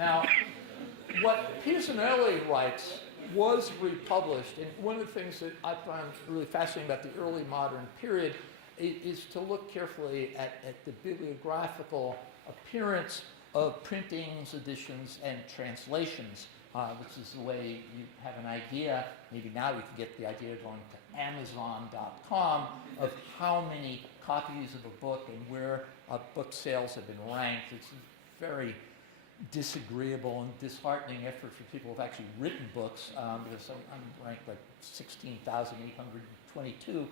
Now, what Pisanelli writes was republished, and one of the things that I find really fascinating about the early modern period is to look carefully at the bibliographical appearance of printings, editions, and translations, which is the way you have an idea. Maybe now we can get the idea going to Amazon.com of how many copies of a book and where book sales have been ranked. It's a very disagreeable and disheartening effort for people who've actually written books, because I'm ranked like 16,822.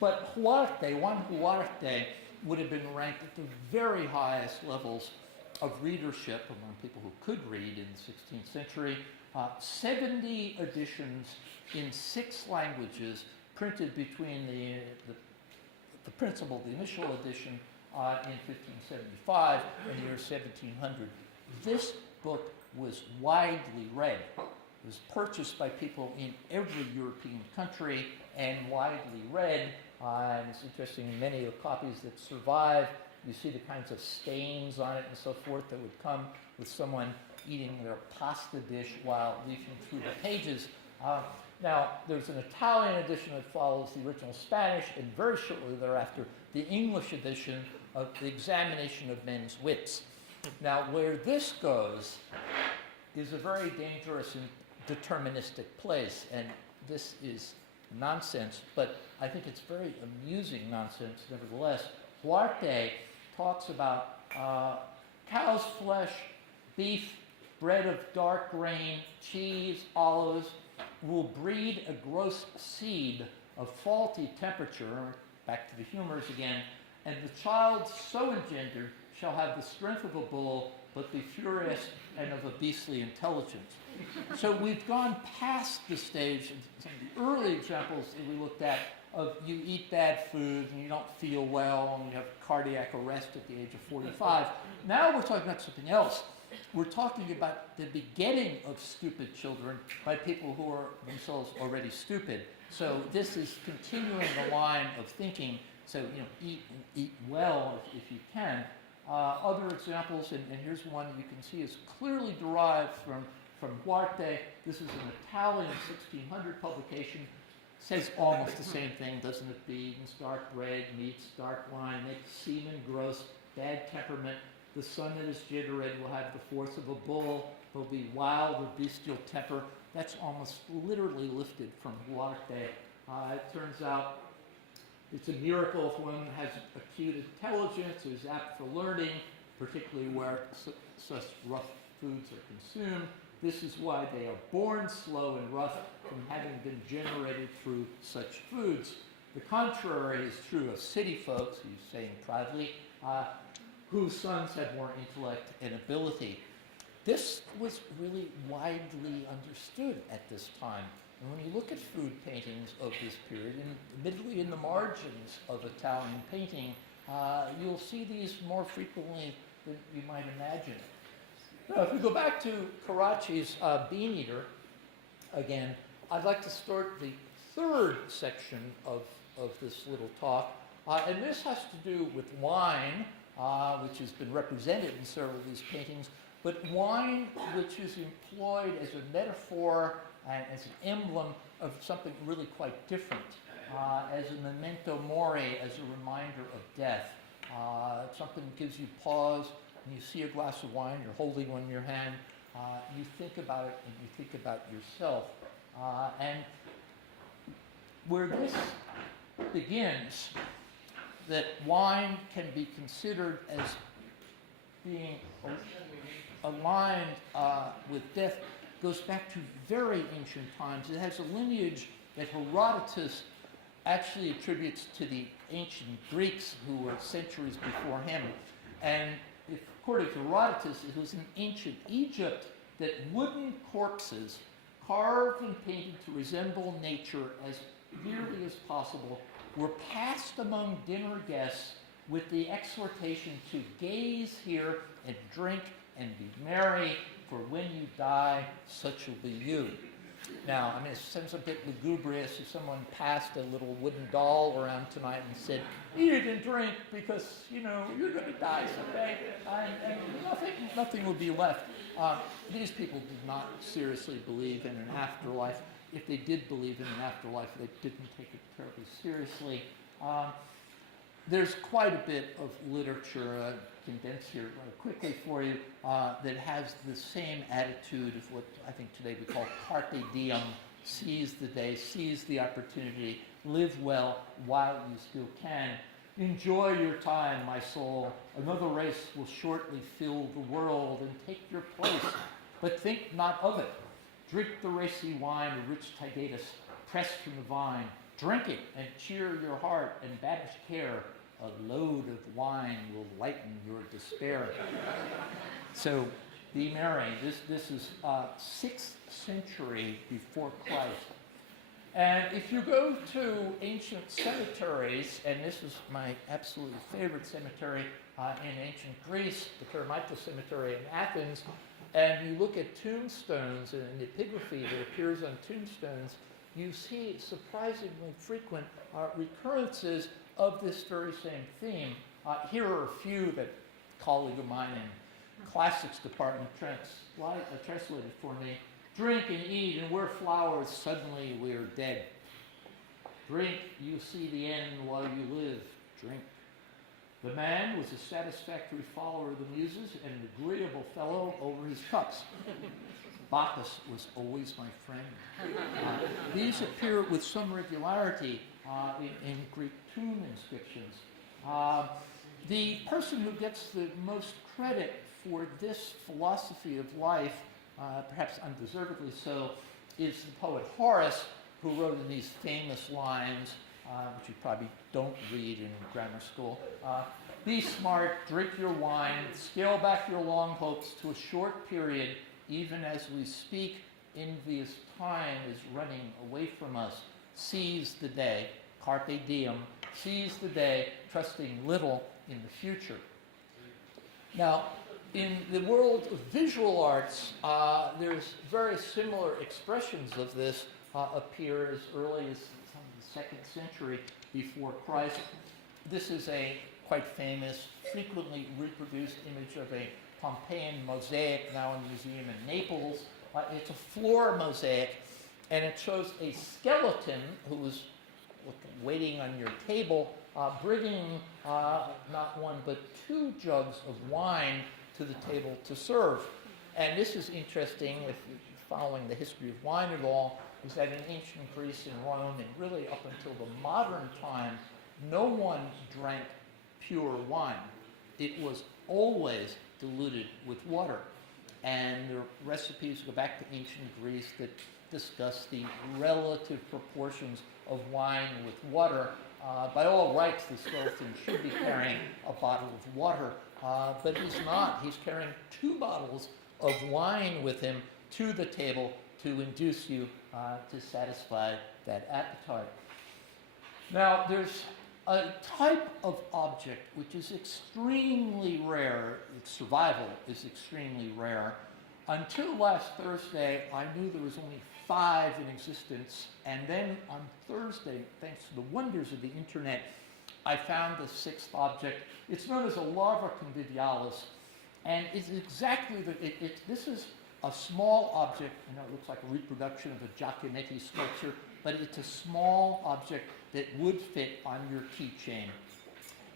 But Juan Huarte would have been ranked at the very highest levels of readership among people who could read in the 16th century. 70 editions in 6 languages printed between the principal, the initial edition, in 1575 and the year 1700. This book was widely read. It was purchased by people in every European country and widely read. And it's interesting, in many of the copies that survive, you see the kinds of stains on it and so forth that would come with someone eating their pasta dish while leafing through the pages. Now, there's an Italian edition that follows the original Spanish, and very shortly thereafter, the English edition of the Examination of Men's Wits. Now, where this goes is a very dangerous and deterministic place, and this is nonsense, but I think it's very amusing nonsense nevertheless. Huarte talks about cow's flesh, beef, bread of dark grain, cheese, olives, will breed a gross seed of faulty temperature, back to the humors again, and the child so engendered shall have the strength of a bull, but be furious and of a beastly intelligence. So we've gone past the stage, some of the early examples that we looked at, of you eat bad food and you don't feel well and you have cardiac arrest at the age of 45. Now we're talking about something else. We're talking about the begetting of stupid children by people who are themselves already stupid. So this is continuing the line of thinking. So, eat well if you can. Other examples, and here's one you can see is clearly derived from Huarte. This is an Italian 1600 publication. Says almost the same thing, doesn't it? Beans, dark bread, meats, dark wine, makes semen gross, bad temperament. The son that is generated will have the force of a bull, will be wild or bestial temper. That's almost literally lifted from Huarte. It turns out it's a miracle if one has acute intelligence, is apt for learning, particularly where such rough foods are consumed. This is why they are born slow and rough from having been generated through such foods. The contrary is true of city folks, he's saying proudly, whose sons have more intellect and ability. This was really widely understood at this time. And when you look at food paintings of this period, and admittedly in the margins of Italian painting, you'll see these more frequently than you might imagine. Now, if we go back to Carracci's Bean Eater, again, I'd like to start the third section of this little talk. And this has to do with wine, which has been represented in several of these paintings, but wine which is employed as a metaphor and as an emblem of something really quite different, as a memento mori, as a reminder of death. Something that gives you pause. When you see a glass of wine, you're holding one in your hand, you think about it and you think about yourself. And where this begins, that wine can be considered as being aligned with death, goes back to very ancient times. It has a lineage that Herodotus actually attributes to the ancient Greeks who were centuries before him. And according to Herodotus, it was in ancient Egypt that wooden corpses, carved and painted to resemble nature as nearly as possible, were passed among dinner guests with the exhortation to gaze here and drink and be merry, for when you die, such will be you. Now, I mean, it sounds a bit lugubrious if someone passed a little wooden doll around tonight and said, eat it and drink because, you know, you're going to die someday, and nothing would be left. These people did not seriously believe in an afterlife. If they did believe in an afterlife, they didn't take it terribly seriously. There's quite a bit of literature, condensed here rather quickly for you, that has the same attitude of what I think today we call carpe diem, seize the day, seize the opportunity, live well while you still can. Enjoy your time, my soul. Another race will shortly fill the world and take your place, but think not of it. Drink the racy wine of rich Taygetus, pressed from the vine. Drink it and cheer your heart and banish care. A load of wine will lighten your despair. So be merry. This is 6th century before Christ. And if you go to ancient cemeteries, and this is my absolutely favorite cemetery in ancient Greece, the Caravaggio Cemetery in Athens, and you look at tombstones and the epigraphy that appears on tombstones, you see surprisingly frequent recurrences of this very same theme. Here are a few that a colleague of mine in classics department translated for me. Drink and eat and wear flowers, suddenly we are dead. Drink, you see the end while you live. Drink. The man was a satisfactory follower of the muses and an agreeable fellow over his cups. Bacchus was always my friend. These appear with some regularity in Greek tomb inscriptions. The person who gets the most credit for this philosophy of life, perhaps undeservedly so, is the poet Horace, who wrote in these famous lines, which you probably don't read in grammar school. Be smart, drink your wine, scale back your long hopes to a short period. Even as we speak, envious time is running away from us. Seize the day, carpe diem, seize the day, trusting little in the future. Now, in the world of visual arts, there's very similar expressions of this appear as early as the 2nd century before Christ. This is a quite famous, frequently reproduced image of a Pompeian mosaic now in the museum in Naples. It's a floor mosaic, and it shows a skeleton who is waiting on your table, bringing not one but 2 jugs of wine to the table to serve. And this is interesting, if you're following the history of wine at all, is that in ancient Greece and Rome, and really up until the modern time, no one drank pure wine. It was always diluted with water. And there are recipes go back to ancient Greece that discuss the relative proportions of wine with water. By all rights, the skeleton should be carrying a bottle of water, but he's not. He's carrying 2 bottles of wine with him to the table to induce you to satisfy that appetite. Now, there's a type of object which is extremely rare. Its survival is extremely rare. Until last Thursday, I knew there was only 5 in existence, and then on Thursday, thanks to the wonders of the internet, I found the 6th object. It's known as a larva convivialis, and it's exactly this is a small object. I know it looks like a reproduction of a Giacometti sculpture, but it's a small object that would fit on your keychain.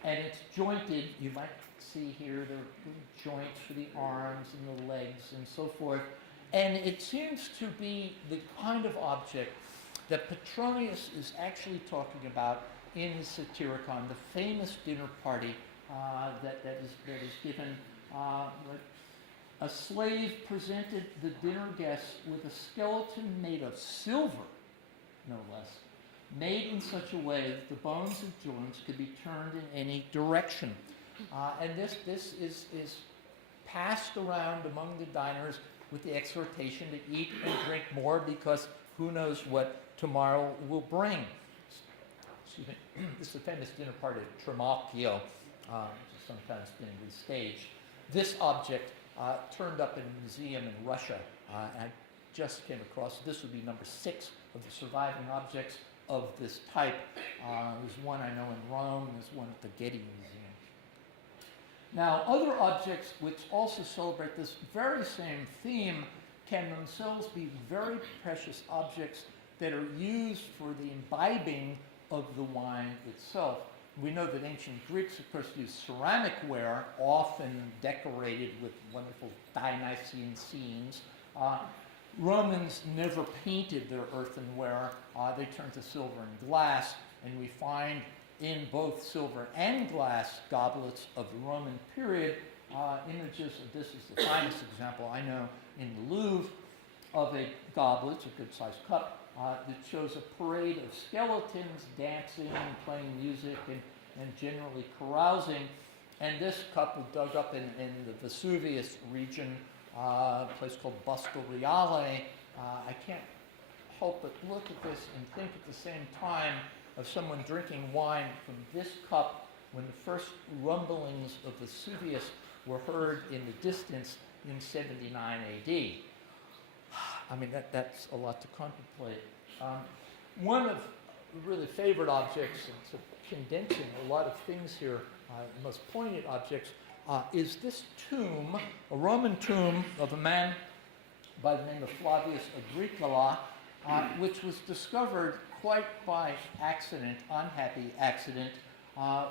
And it's jointed. You might see here there are little joints for the arms and the legs and so forth. And it seems to be the kind of object that Petronius is actually talking about in his Satyricon, the famous dinner party that is given. A slave presented the dinner guests with a skeleton made of silver, no less, made in such a way that the bones and joints could be turned in any direction. And this is passed around among the diners with the exhortation to eat and drink more, because who knows what tomorrow will bring. Excuse me. This is a famous dinner party at Trimalchio, which has sometimes been restaged. This object turned up in a museum in Russia. I just came across. This would be number 6 of the surviving objects of this type. There's one I know in Rome, there's one at the Getty Museum. Now, other objects which also celebrate this very same theme can themselves be very precious objects that are used for the imbibing of the wine itself. We know that ancient Greeks, of course, used ceramic ware, often decorated with wonderful Dionysian scenes. Romans never painted their earthenware. They turned to silver and glass, and we find in both silver and glass goblets of the Roman period images, and this is the finest example I know in the Louvre, of a goblet, a good-sized cup, that shows a parade of skeletons dancing and playing music and generally carousing. And this cup was dug up in the Vesuvius region, a place called Busto Reale. I can't help but look at this and think at the same time of someone drinking wine from this cup when the first rumblings of Vesuvius were heard in the distance in 79 AD. I mean, that's a lot to contemplate. One of really favorite objects, and so condensing a lot of things here, the most poignant objects, is this tomb, a Roman tomb of a man by the name of Flavius Agricola, which was discovered quite by accident, unhappy accident,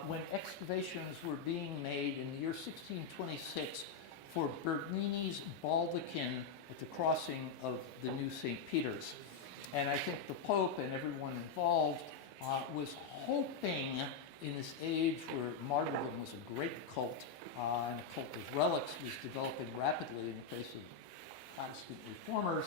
when excavations were being made in the year 1626 for Bernini's baldachin at the crossing of the new St. Peter's. And I think the Pope and everyone involved was hoping in this age where martyrdom was a great cult, and a cult of relics was developing rapidly in the case of Protestant reformers,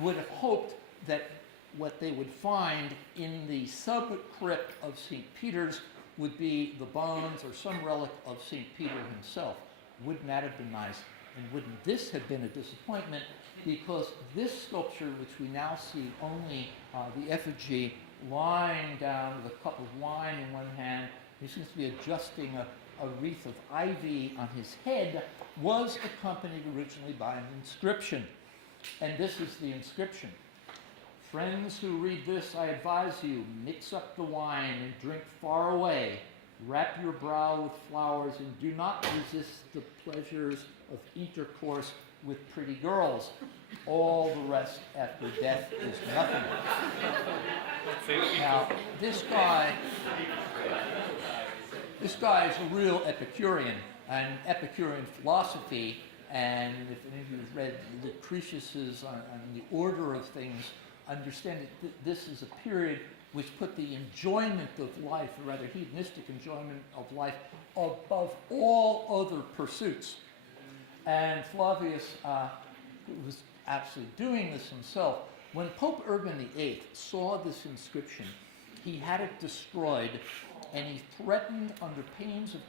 would have hoped that what they would find in the sub-crypt of St. Peter's would be the bones or some relic of St. Peter himself. Wouldn't that have been nice? And wouldn't this have been a disappointment? Because this sculpture, which we now see only the effigy lying down with a cup of wine in one hand, he seems to be adjusting a wreath of ivy on his head, was accompanied originally by an inscription. And this is the inscription. Friends who read this, I advise you, mix up the wine and drink far away. Wrap your brow with flowers and do not resist the pleasures of intercourse with pretty girls. All the rest after death is nothing. Now, this guy is a real Epicurean, and Epicurean philosophy, and if any of you have read Lucretius's on the order of things, understand that this is a period which put the enjoyment of life, or rather hedonistic enjoyment of life, above all other pursuits. And Flavius was actually doing this himself. When Pope Urban VIII saw this inscription, he had it destroyed, and he threatened under pains of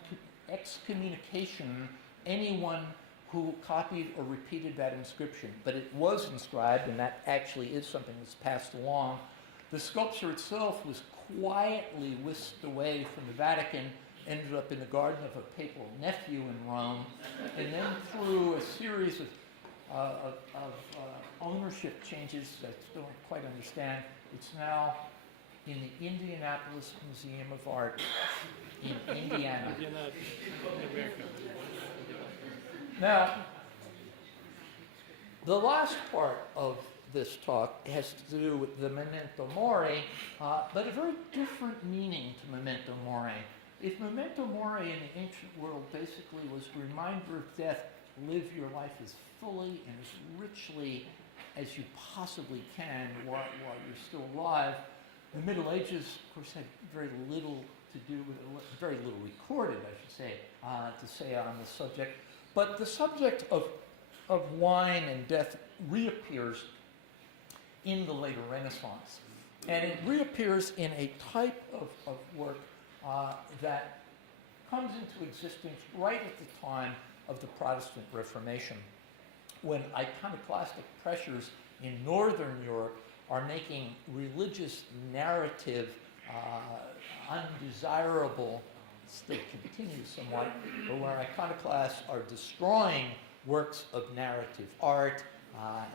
excommunication anyone who copied or repeated that inscription. But it was inscribed, and that actually is something that's passed along. The sculpture itself was quietly whisked away from the Vatican, ended up in the garden of a papal nephew in Rome, and then through a series of ownership changes that I still don't quite understand, it's now in the Indianapolis Museum of Art in Indiana. Now, the last part of this talk has to do with the Memento Mori, but a very different meaning to Memento Mori. If Memento Mori in the ancient world basically was a reminder of death, live your life as fully and as richly as you possibly can while you're still alive. The Middle Ages, of course, had very little to do with it, very little recorded, I should say, to say on the subject. But the subject of wine and death reappears in the later Renaissance. And it reappears in a type of work that comes into existence right at the time of the Protestant Reformation, when iconoclastic pressures in Northern Europe are making religious narrative undesirable. Still continues somewhat, but where iconoclasts are destroying works of narrative art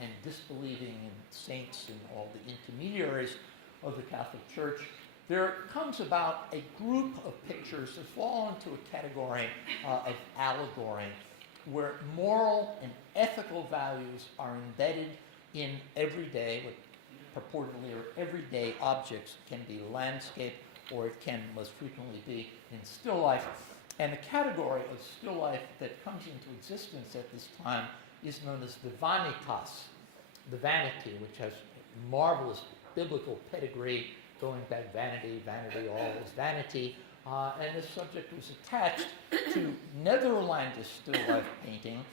and disbelieving in saints and all the intermediaries of the Catholic Church, there comes about a group of pictures that fall into a category of allegory, where moral and ethical values are embedded in everyday, what purportedly are everyday objects. It can be landscape, or it can most frequently be in still life. And the category of still life that comes into existence at this time is known as the vanitas, the vanity, which has marvelous biblical pedigree, going back vanity, vanity, all is vanity. And this subject was attached to Netherlandish still life painting,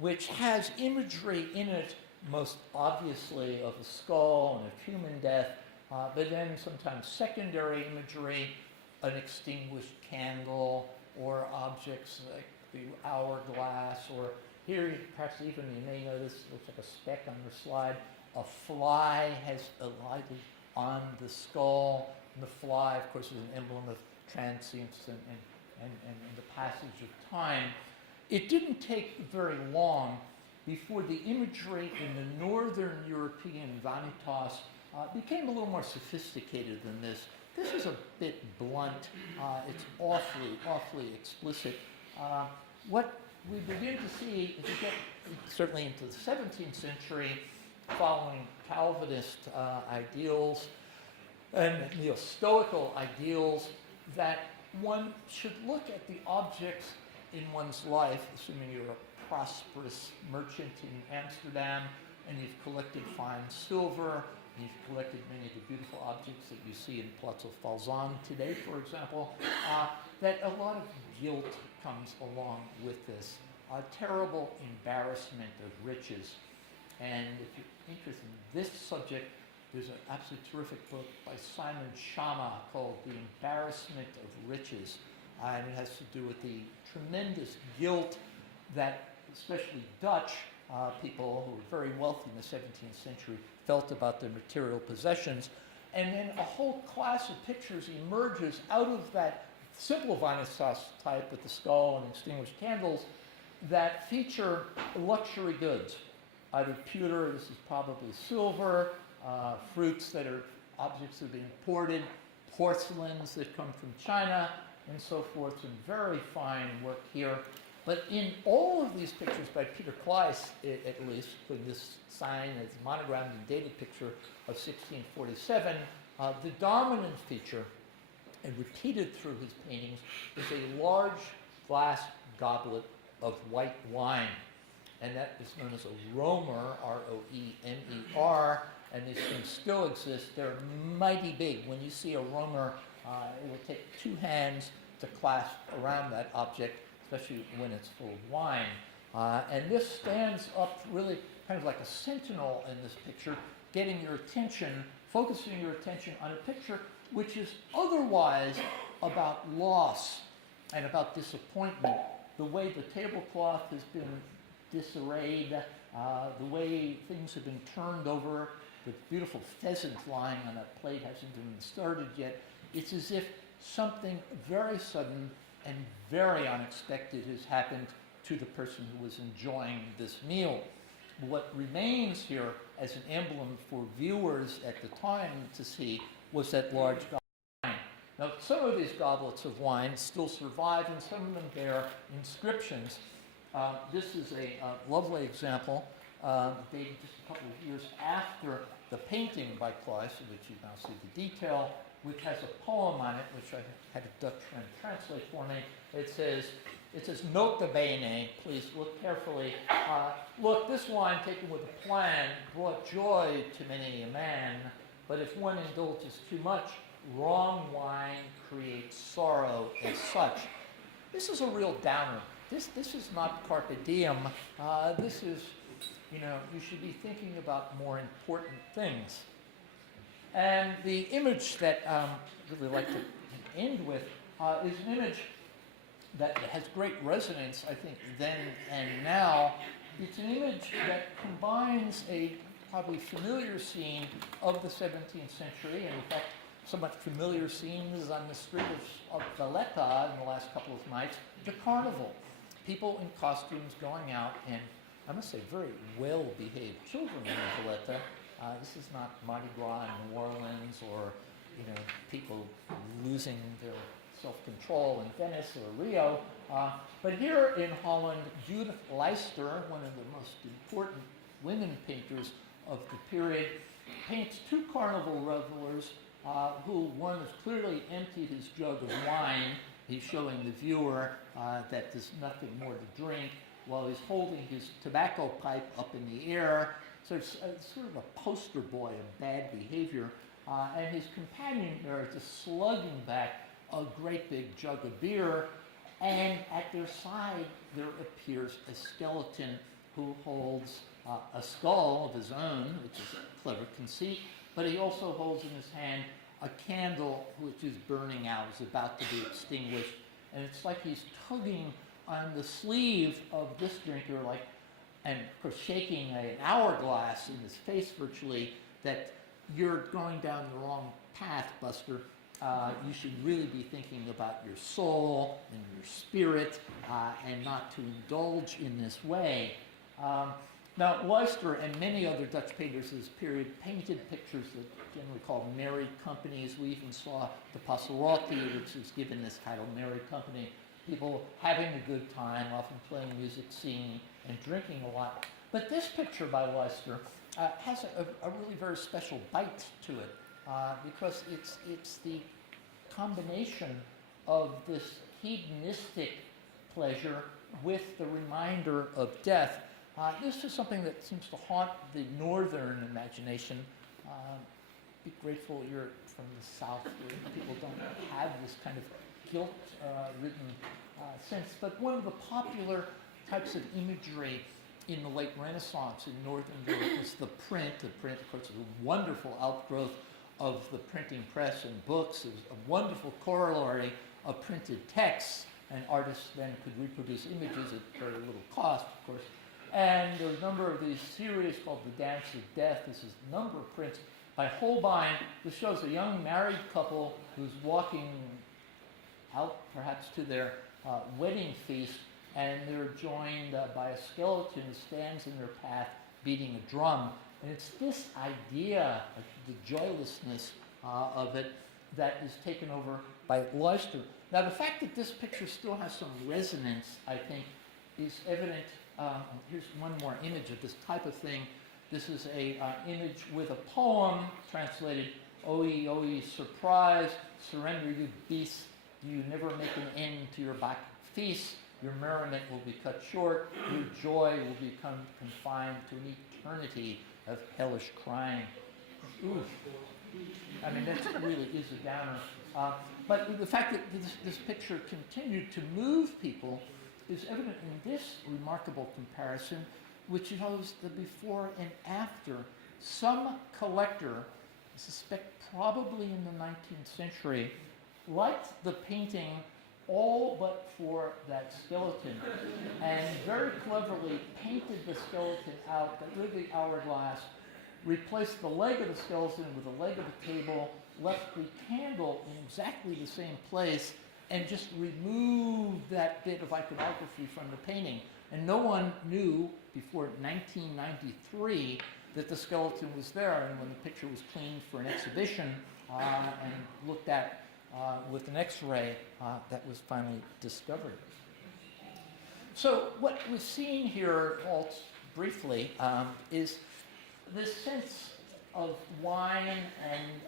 which has imagery in it, most obviously of a skull and of human death, but then sometimes secondary imagery, an extinguished candle, or objects like the hourglass, or here, perhaps even you may notice, looks like a speck on the slide, a fly has alighted on the skull. And the fly, of course, is an emblem of transience and the passage of time. It didn't take very long before the imagery in the Northern European vanitas became a little more sophisticated than this. This is a bit blunt. It's awfully explicit. What we begin to see as you get certainly into the 17th century, following Calvinist ideals and neo-Stoical ideals, that one should look at the objects in one's life, assuming you're a prosperous merchant in Amsterdam and you've collected fine silver, and you've collected many of the beautiful objects that you see in Palazzo Falson today, for example, that a lot of guilt comes along with this, a terrible embarrassment of riches. And if you're interested in this subject, there's an absolutely terrific book by Simon Schama called The Embarrassment of Riches. And it has to do with the tremendous guilt that especially Dutch people who were very wealthy in the 17th century felt about their material possessions. And then a whole class of pictures emerges out of that simple Vanitas type with the skull and extinguished candles that feature luxury goods, either pewter, this is probably silver, fruits that are objects that have been imported, porcelains that come from China, and so forth. Some very fine work here. But in all of these pictures by Peter Kleiss, at least, with this sign as monogrammed and dated picture of 1647, the dominant feature, and repeated through his paintings, is a large glass goblet of white wine. And that is known as a romer, R-O-E-M-E-R, and these things still exist. They're mighty big. When you see a romer, it will take two hands to clasp around that object, especially when it's full of wine. And this stands up really kind of like a sentinel in this picture, getting your attention, focusing your attention on a picture which is otherwise about loss and about disappointment. The way the tablecloth has been disarrayed, the way things have been turned over, the beautiful pheasant lying on a plate hasn't even started yet. It's as if something very sudden and very unexpected has happened to the person who was enjoying this meal. What remains here as an emblem for viewers at the time to see was that large goblet of wine. Now, some of these goblets of wine still survive, and some of them bear inscriptions. This is a lovely example, dated just a couple of years after the painting by Kleiss, in which you now see the detail, which has a poem on it, which I had a Dutch friend translate for me. It says, "Nota bene," please look carefully. Look, this wine taken with a plan brought joy to many a man, but if one indulges too much, wrong wine creates sorrow as such. This is a real downer. This is not carpe diem. This is, you should be thinking about more important things. And the image that I really like to end with is an image that has great resonance, I think, then and now. It's an image that combines a probably familiar scene of the 17th century, and in fact, somewhat familiar scenes on the street of Valletta in the last couple of nights, the carnival. People in costumes going out and I must say, very well-behaved children in Valletta. This is not Mardi Gras in New Orleans or, people losing their self-control in Venice or Rio. But here in Holland, Judith Leister, one of the most important women painters of the period, paints two carnival revelers who one has clearly emptied his jug of wine. He's showing the viewer that there's nothing more to drink while he's holding his tobacco pipe up in the air. So it's sort of a poster boy of bad behavior. And his companion there is just slugging back a great big jug of beer. And at their side, there appears a skeleton who holds a skull of his own, which is a clever conceit, but he also holds in his hand a candle which is burning out, is about to be extinguished. And it's like he's tugging on the sleeve of this drinker, and of course shaking an hourglass in his face virtually, that you're going down the wrong path, Buster. You should really be thinking about your soul and your spirit, and not to indulge in this way. Now, Leister and many other Dutch painters of this period painted pictures that generally called married companies. We even saw the Passarotti, which is given this title, Married Company. People having a good time, often playing music, singing, and drinking a lot. But this picture by Leister has a really very special bite to it, because it's the combination of this hedonistic pleasure with the reminder of death. This is something that seems to haunt the northern imagination. Be grateful you're from the south, where people don't have this kind of guilt-ridden sense. But one of the popular types of imagery in the late Renaissance in northern Europe was the print. The print, of course, is a wonderful outgrowth of the printing press and books. It was a wonderful corollary of printed texts, and artists then could reproduce images at very little cost, of course. And there are a number of these series called The Dance of Death. This is a number of prints by Holbein. This shows a young married couple who's walking out perhaps to their wedding feast, and they're joined by a skeleton who stands in their path beating a drum. And it's this idea, the joylessness of it, that is taken over by Leister. Now, the fact that this picture still has some resonance, I think, is evident. Here's one more image of this type of thing. This is an image with a poem translated, "Oe, surprise, surrender you beasts, you never make an end to your back feast. Your merriment will be cut short, your joy will become confined to an eternity of hellish crying." Ooh. I mean, that really is a downer. But the fact that this picture continued to move people is evident in this remarkable comparison, which shows the before and after. Some collector, I suspect probably in the 19th century, liked the painting all but for that skeleton, and very cleverly painted the skeleton out, got rid of the hourglass, replaced the leg of the skeleton with the leg of the table, left the candle in exactly the same place, and just removed that bit of iconography from the painting. And no one knew before 1993 that the skeleton was there. And when the picture was cleaned for an exhibition and looked at with an X-ray, that was finally discovered. So what we're seeing here, all briefly, is this sense of wine and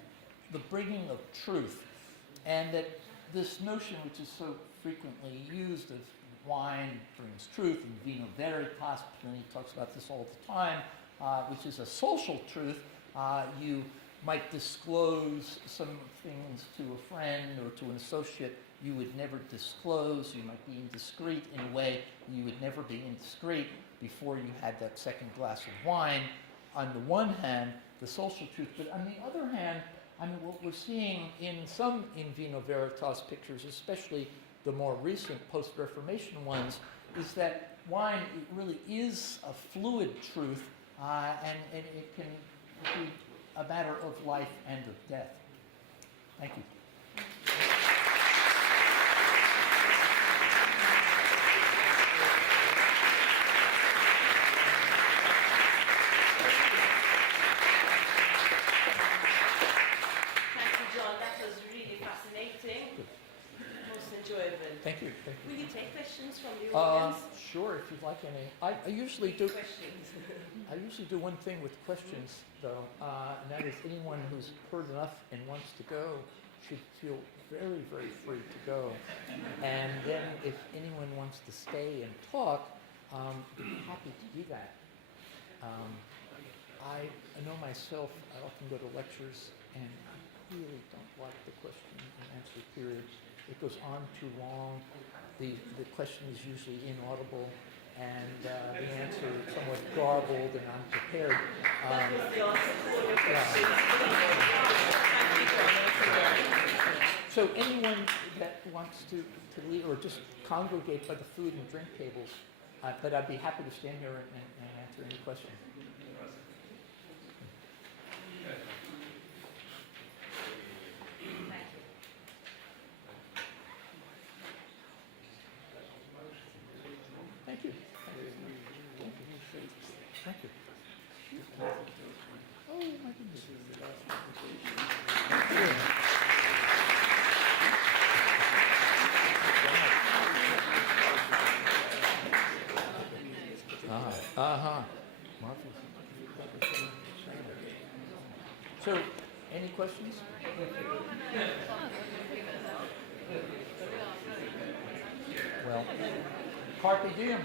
the bringing of truth, and that this notion, which is so frequently used, of wine brings truth, and vino veritas, Pliny talks about this all the time, which is a social truth. You might disclose some things to a friend or to an associate you would never disclose. You might be indiscreet in a way you would never be indiscreet before you had that second glass of wine. On the one hand, the social truth, but on the other hand, I mean, what we're seeing in some in vino veritas pictures, especially the more recent post-Reformation ones, is that wine really is a fluid truth, and it can be a matter of life and of death. Thank you. questions from the audience? Sure, if you'd like any. I usually do. I usually do one thing with questions, though, and that is anyone who's heard enough and wants to go should feel very, very free to go. And then if anyone wants to stay and talk, I'd be happy to do that. I know myself, I often go to lectures, and I really don't like the question and answer period. It goes on too long. The question is usually inaudible, and the answer is somewhat garbled and unprepared. So anyone that wants to leave or just congregate by the food and drink tables, but I'd be happy to stand here and answer any questions. Thank you. Thank you. Oh, my goodness. So, any questions? Well, carpe diem.